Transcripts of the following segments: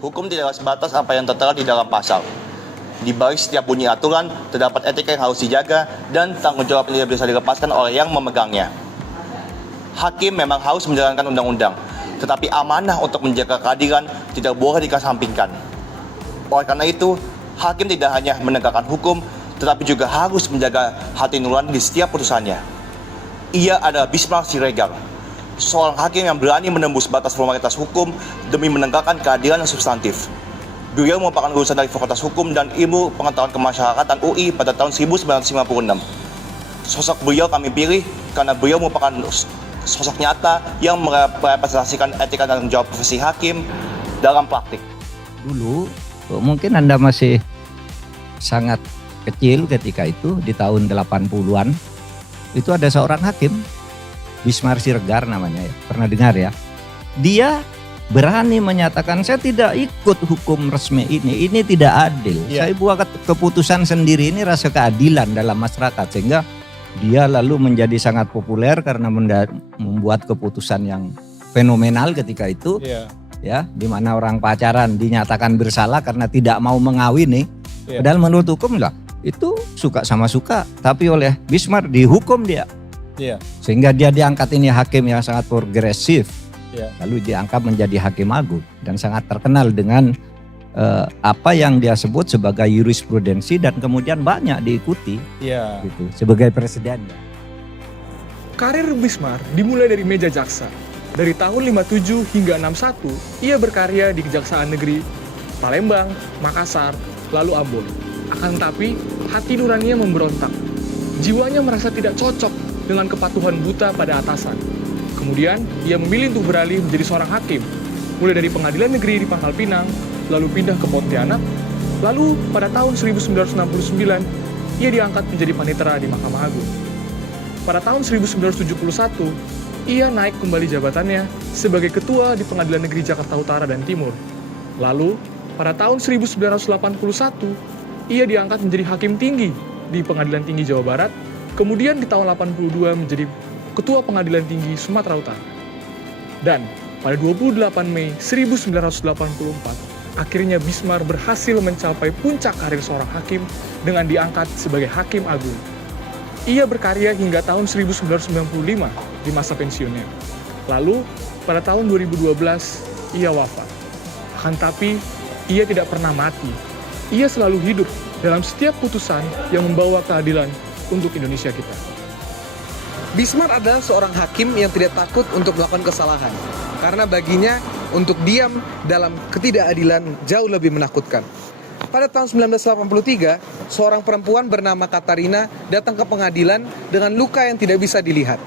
Hukum tidak sebatas apa yang tertera di dalam pasal. Di balik setiap bunyi aturan, terdapat etika yang harus dijaga dan tanggung jawab yang tidak bisa dilepaskan oleh yang memegangnya. Hakim memang harus menjalankan undang-undang, tetapi amanah untuk menjaga keadilan tidak boleh dikesampingkan. Oleh karena itu, hakim tidak hanya menegakkan hukum, tetapi juga harus menjaga hati nurani di setiap putusannya. Ia adalah Bismar Siregar, seorang hakim yang berani menembus batas formalitas hukum demi menegakkan keadilan yang substantif. Beliau merupakan lulusan dari Fakultas Hukum dan Ilmu Pengetahuan Kemasyarakatan UI pada tahun 1956. Sosok beliau kami pilih karena beliau merupakan sosok nyata yang merepresentasikan etika dan tanggung jawab profesi hakim dalam praktik. Dulu mungkin Anda masih sangat kecil ketika itu, di tahun 80-an. Itu ada seorang hakim, Bismar Siregar namanya ya, pernah dengar ya. Dia berani menyatakan saya tidak ikut hukum resmi ini tidak adil. Saya buat keputusan sendiri, ini rasa keadilan dalam masyarakat. Sehingga dia lalu menjadi sangat populer karena membuat keputusan yang fenomenal ketika itu. Ya, di mana orang pacaran dinyatakan bersalah karena tidak mau mengawini. Padahal menurut hukum lah itu suka sama suka, tapi oleh Bismar dihukum dia. Sehingga dia diangkat ini hakim yang sangat progresif. Lalu diangkat menjadi hakim agung dan sangat terkenal dengan apa yang dia sebut sebagai jurisprudensi dan kemudian banyak diikuti gitu, sebagai presiden. Karir Bismar dimulai dari meja jaksa. Dari tahun 57 hingga 61, ia berkarya di Kejaksaan Negeri Palembang, Makassar, lalu Ambon. Akan tetapi, hati nuraninya memberontak. Jiwanya merasa tidak cocok dengan kepatuhan buta pada atasan. Kemudian, ia memilih untuk beralih menjadi seorang hakim, mulai dari Pengadilan Negeri di Pangkal Pinang, lalu pindah ke Pontianak, lalu pada tahun 1969, ia diangkat menjadi panitera di Mahkamah Agung. Pada tahun 1971, ia naik kembali jabatannya sebagai ketua di Pengadilan Negeri Jakarta Utara dan Timur. Lalu, pada tahun 1981, ia diangkat menjadi hakim tinggi di Pengadilan Tinggi Jawa Barat, kemudian di tahun 82 menjadi Ketua Pengadilan Tinggi Sumatera Utara. Dan pada 28 Mei 1984, akhirnya Bismar berhasil mencapai puncak karir seorang hakim dengan diangkat sebagai Hakim Agung. Ia berkarya hingga tahun 1995 di masa pensiunnya. Lalu, pada tahun 2012, ia wafat. Akan tapi, ia tidak pernah mati. Ia selalu hidup dalam setiap putusan yang membawa keadilan untuk Indonesia kita. Bismar adalah seorang hakim yang tidak takut untuk melakukan kesalahan, karena baginya untuk diam dalam ketidakadilan jauh lebih menakutkan. Pada tahun 1983, seorang perempuan bernama Katarina datang ke pengadilan dengan luka yang tidak bisa dilihat.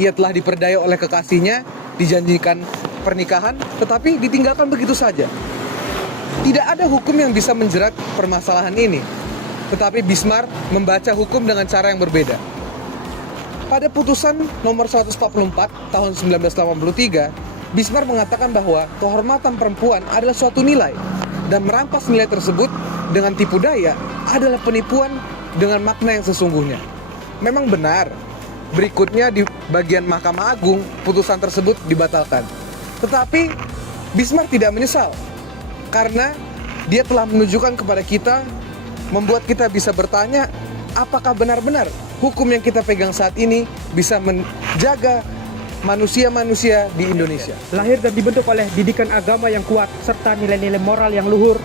Ia telah diperdaya oleh kekasihnya, dijanjikan pernikahan, tetapi ditinggalkan begitu saja. Tidak ada hukum yang bisa menjerat permasalahan ini, tetapi Bismar membaca hukum dengan cara yang berbeda. Pada putusan nomor 144 tahun 1983, Bismar mengatakan bahwa kehormatan perempuan adalah suatu nilai dan merampas nilai tersebut dengan tipu daya adalah penipuan dengan makna yang sesungguhnya. Memang benar, berikutnya di bagian Mahkamah Agung putusan tersebut dibatalkan. Tetapi Bismar tidak menyesal karena dia telah menunjukkan kepada kita, membuat kita bisa bertanya, apakah benar-benar hukum yang kita pegang saat ini bisa menjaga manusia-manusia di Indonesia. Lahir dan dibentuk oleh didikan agama yang kuat serta nilai-nilai moral yang luhur,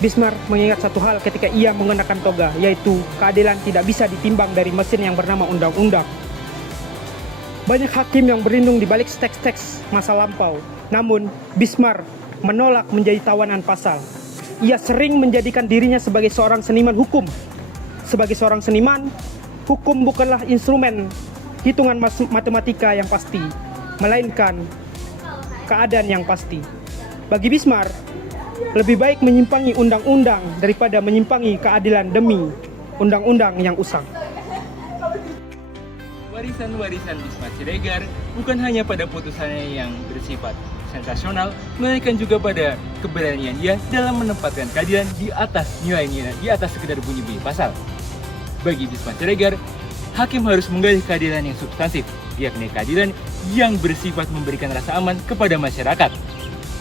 Bismar mengingat satu hal ketika ia mengenakan toga, yaitu keadilan tidak bisa ditimbang dari mesin yang bernama undang-undang. Banyak hakim yang berlindung di balik teks-teks masa lampau, namun Bismar menolak menjadi tawanan pasal. Ia sering menjadikan dirinya sebagai seorang seniman hukum. Sebagai seorang seniman, hukum bukanlah instrumen hitungan matematika yang pasti, melainkan keadaan yang pasti. Bagi Bismar, lebih baik menyimpangi undang-undang daripada menyimpangi keadilan demi undang-undang yang usang. Warisan-warisan Bismar Siregar bukan hanya pada putusannya yang bersifat sensasional, melainkan juga pada keberanian dia dalam menempatkan keadilan di atas nilai-nilai, di atas sekedar bunyi-bunyi pasal. Bagi Bismar Siregar, hakim harus menggali keadilan yang substansif, yakni keadilan yang bersifat memberikan rasa aman kepada masyarakat.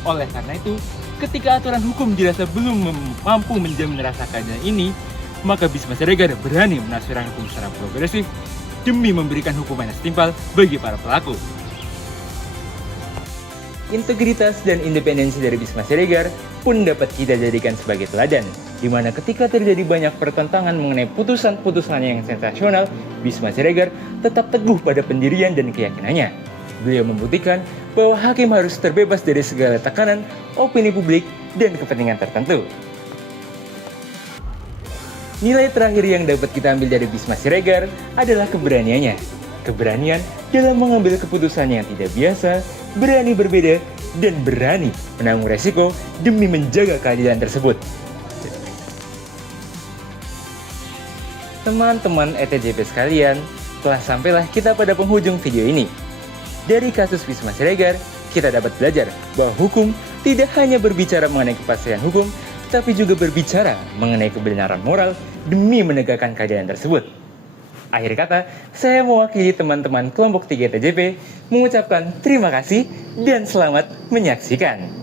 Oleh karena itu, ketika aturan hukum dirasa belum mampu menjamin rasa keadilan ini, maka Bisma Siregar berani menafsirkan hukum secara progresif demi memberikan hukuman yang setimpal bagi para pelaku. Integritas dan independensi dari Bisma Siregar pun dapat kita jadikan sebagai teladan, di mana ketika terjadi banyak pertentangan mengenai putusan-putusannya yang sensasional, Bisma Siregar tetap teguh pada pendirian dan keyakinannya. Beliau membuktikan bahwa hakim harus terbebas dari segala tekanan, opini publik, dan kepentingan tertentu. Nilai terakhir yang dapat kita ambil dari Bisma Siregar adalah keberaniannya. Keberanian dalam mengambil keputusan yang tidak biasa, berani berbeda, dan berani menanggung resiko demi menjaga keadilan tersebut. Teman-teman ETJP sekalian, telah sampailah kita pada penghujung video ini. Dari kasus Bisma Siregar, kita dapat belajar bahwa hukum tidak hanya berbicara mengenai kepastian hukum, tapi juga berbicara mengenai kebenaran moral demi menegakkan keadilan tersebut. Akhir kata, saya mewakili teman-teman kelompok 3 TJP mengucapkan terima kasih dan selamat menyaksikan.